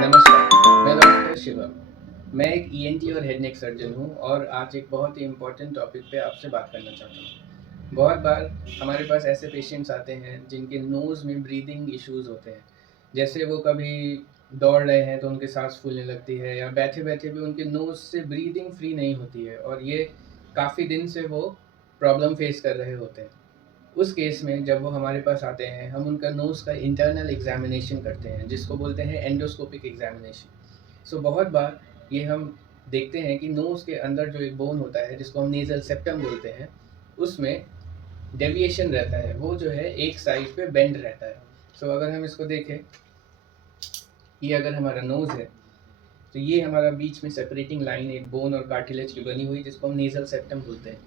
नमस्कार, मैं डॉक्टर शिवम। मैं एक ईएनटी और हेड नेक सर्जन हूँ और आज एक बहुत ही इम्पोर्टेंट टॉपिक पे आपसे बात करना चाहता हूँ। बहुत बार हमारे पास ऐसे पेशेंट्स आते हैं जिनके नोज़ में ब्रीदिंग इश्यूज़ होते हैं। जैसे वो कभी दौड़ रहे हैं तो उनकी सांस फूलने लगती है या बैठे-बैठे भी उनके नोज़ से ब्रीदिंग फ्री नहीं होती है और ये काफ़ी दिन से वो प्रॉब्लम फेस कर रहे होते हैं। उस केस में जब वो हमारे पास आते हैं, हम उनका नोज़ का इंटरनल एग्ज़ामिनेशन करते हैं, जिसको बोलते हैं एंडोस्कोपिक एग्ज़ामिनेशन। सो बहुत बार ये हम देखते हैं कि नोज़ के अंदर जो एक बोन होता है, जिसको हम नेज़ल सेप्टम बोलते हैं, उसमें डेविएशन रहता है। वो जो है एक साइड पे बेंड रहता है। सो अगर हम इसको देखें, ये अगर हमारा नोज़ है, तो ये हमारा बीच में सेपरेटिंग लाइन एक बोन और कार्टिलेज की बनी हुई, जिसको हम नेज़ल सेप्टम बोलते हैं।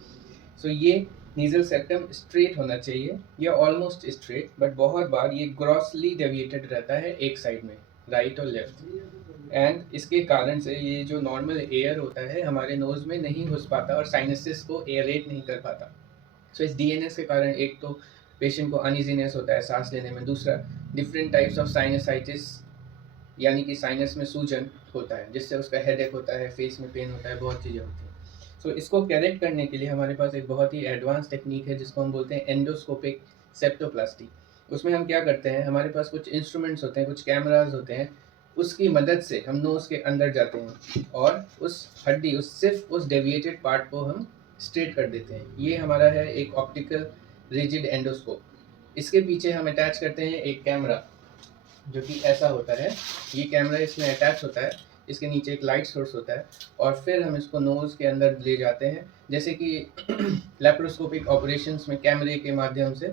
सो ये नेज़ल सेप्टम स्ट्रेट होना चाहिए या ऑलमोस्ट स्ट्रेट, बट बहुत बार ये ग्रॉसली डेविएटेड रहता है एक साइड में, राइट और लेफ्ट। एंड इसके कारण से ये जो नॉर्मल एयर होता है हमारे नोज़ में नहीं घुस पाता और साइनसेस को एयरेट नहीं कर पाता। सो इस डीएनएस के कारण एक तो पेशेंट को अनइजीनेस होता है सांस लेने में, दूसरा डिफरेंट टाइप्स ऑफ साइनसाइटिस यानी कि साइनस में सूजन होता है, जिससे उसका हेडेक होता है, फेस में पेन होता है, बहुत चीज़ें होती हैं। सो इसको करेक्ट करने के लिए हमारे पास एक बहुत ही एडवांस टेक्नीक है जिसको हम बोलते हैं एंडोस्कोपिक सेप्टोप्लास्टी। उसमें हम क्या करते हैं, हमारे पास कुछ इंस्ट्रूमेंट्स होते हैं, कुछ कैमराज होते हैं, उसकी मदद से हम नोज़ के अंदर जाते हैं और उस हड्डी सिर्फ उस डेविएटेड पार्ट को हम स्ट्रेट कर देते हैं। ये हमारा है एक ऑप्टिकल रिजिड एंडोस्कोप। इसके पीछे हम अटैच करते हैं एक कैमरा जो कि ऐसा होता है। ये कैमरा इसमें अटैच होता है, इसके नीचे एक लाइट सोर्स होता है और फिर हम इसको नोज़ के अंदर ले जाते हैं। जैसे कि लैप्रोस्कोपिक ऑपरेशंस में कैमरे के माध्यम से